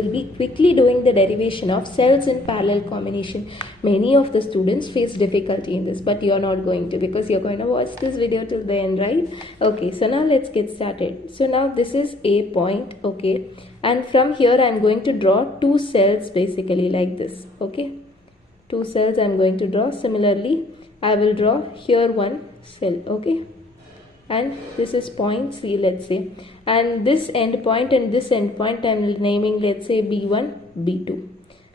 will be quickly doing the derivation of cells in parallel combination. Many of the students face difficulty in this, but you are not going to, because you are going to watch this video till the end, right? Okay, so now let's get started. So now this is a point, okay, and from here I am going to draw two cells basically like this, okay. Two cells I am going to draw. Similarly, I will draw here one cell, okay, and this is point C, let's say, and this end point and this end point I am naming, let's say, B1, B2.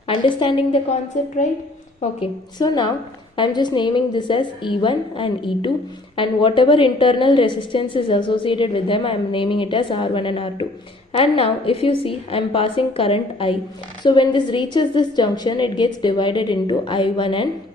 Understanding the concept, right? Okay, so now I am just naming this as E1 and E2, and whatever internal resistance is associated with them, I am naming it as R1 and R2. And now if you see, I am passing current I. So when this reaches this junction, it gets divided into I1 and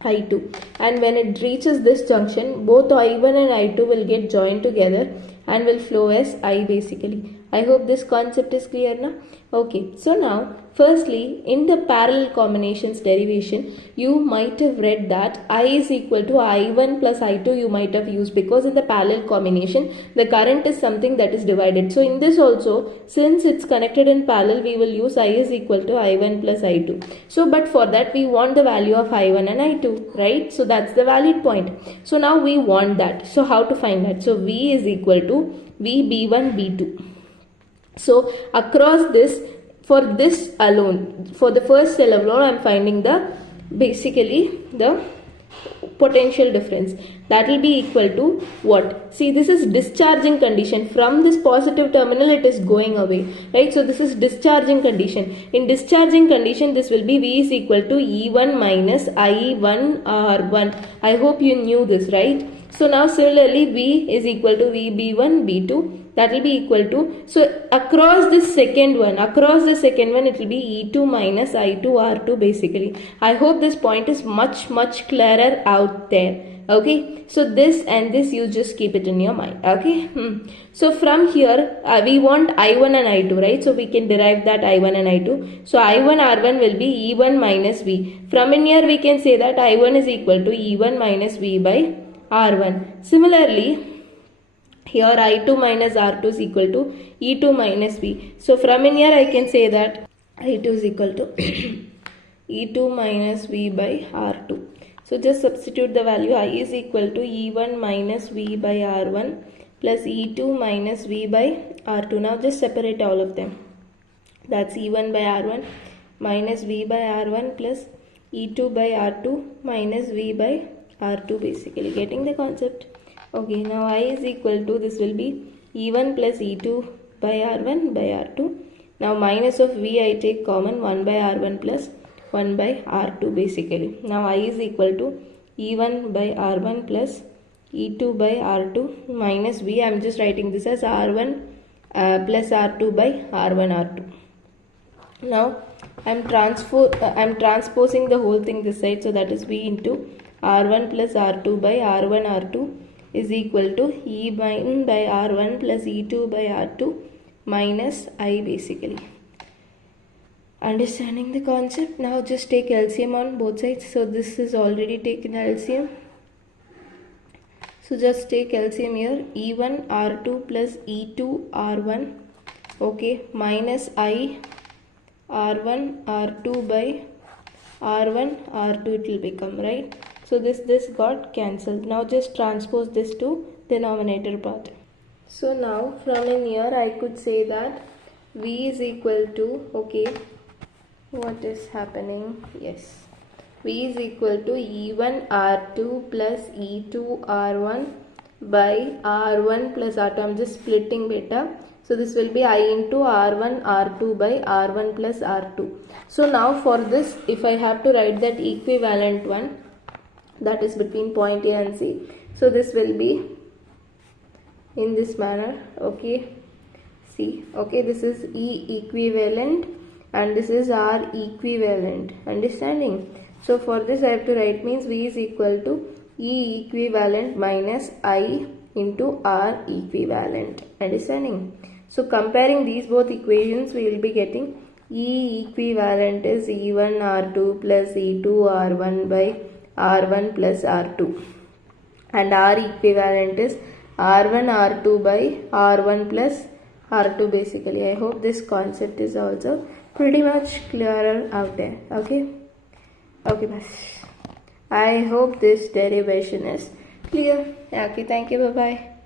I2, and when it reaches this junction, both I1 and I2 will get joined together and will flow as I basically. I hope this concept is clear now. Okay, so now firstly, in the parallel combinations derivation, you might have read that I is equal to I1 plus I2 you might have used, because in the parallel combination the current is something that is divided. So in this also, since it's connected in parallel, we will use I is equal to I1 plus I2. So but for that we want the value of I1 and I2, right? So that's the valid point. So now we want that. So how to find that? So V is equal to VB1 B2. So across this, for this alone, for the first cell alone, I am finding the basically the potential difference. That will be equal to what? See, this is discharging condition. From this positive terminal it is going away, right? So this is discharging condition. In discharging condition, this will be V is equal to E1 minus I1 R1. I hope you knew this, right? So now similarly, V is equal to VB1 B2. That will be equal to, so across the second one it will be E2 minus I2 R2 basically. I hope this point is much clearer out there. Okay, so this and this you just keep it in your mind. Okay, so from here we want I1 and I2, right? So we can derive that I1 and I2. So I1 R1 will be E1 minus V. From in here we can say that I1 is equal to E1 minus V by R1. Similarly, here I2 minus R2 is equal to E2 minus V. So from in here I can say that I2 is equal to E2 minus V by R2. So just substitute the value. I is equal to E1 minus V by R1 plus E2 minus V by R2. Now just separate all of them. That's E1 by R1 minus V by R1 plus E2 by R2 minus V by R2 basically. Getting the concept? Okay, now I is equal to, this will be E1 plus E2 by R1 by R2. Now minus of V I take common, 1 by R1 plus 1 by R2 basically. Now I is equal to E1 by R1 plus E2 by R2 minus V. I am just writing this as R1 plus R2 by R1 R2. Now I am transposing the whole thing this side, so that is V into R1 plus R2 by R1 R2 is equal to E1 by R1 plus E2 by R2 minus I basically. Understanding the concept? Now just take LCM on both sides. So this is already taken LCM. So just take LCM here. E1 R2 plus E2 R1, okay, minus I R1 R2 by R1 R2 it will become, right? So this got cancelled. Now just transpose this to denominator part. So now from in here I could say that V is equal to, okay, what is happening? Yes, V is equal to E1 R2 plus E2 R1 by R1 plus R2. I am just splitting beta. So this will be I into R1 R2 by R1 plus R2. So now for this, if I have to write that equivalent one, that is between point A and C. So this will be in this manner, okay, C, okay, this is E equivalent and this is R equivalent. Understanding? So for this I have to write, means V is equal to E equivalent minus I into R equivalent. Understanding? So comparing these both equations, we will be getting E equivalent is E1 R2 plus E2 R1 by R1 plus R2, and R equivalent is R1 R2 by R1 plus R2 basically. I hope this concept is also pretty much clearer out there. Okay. Okay, bas. I hope this derivation is clear. Okay, thank you. Bye bye.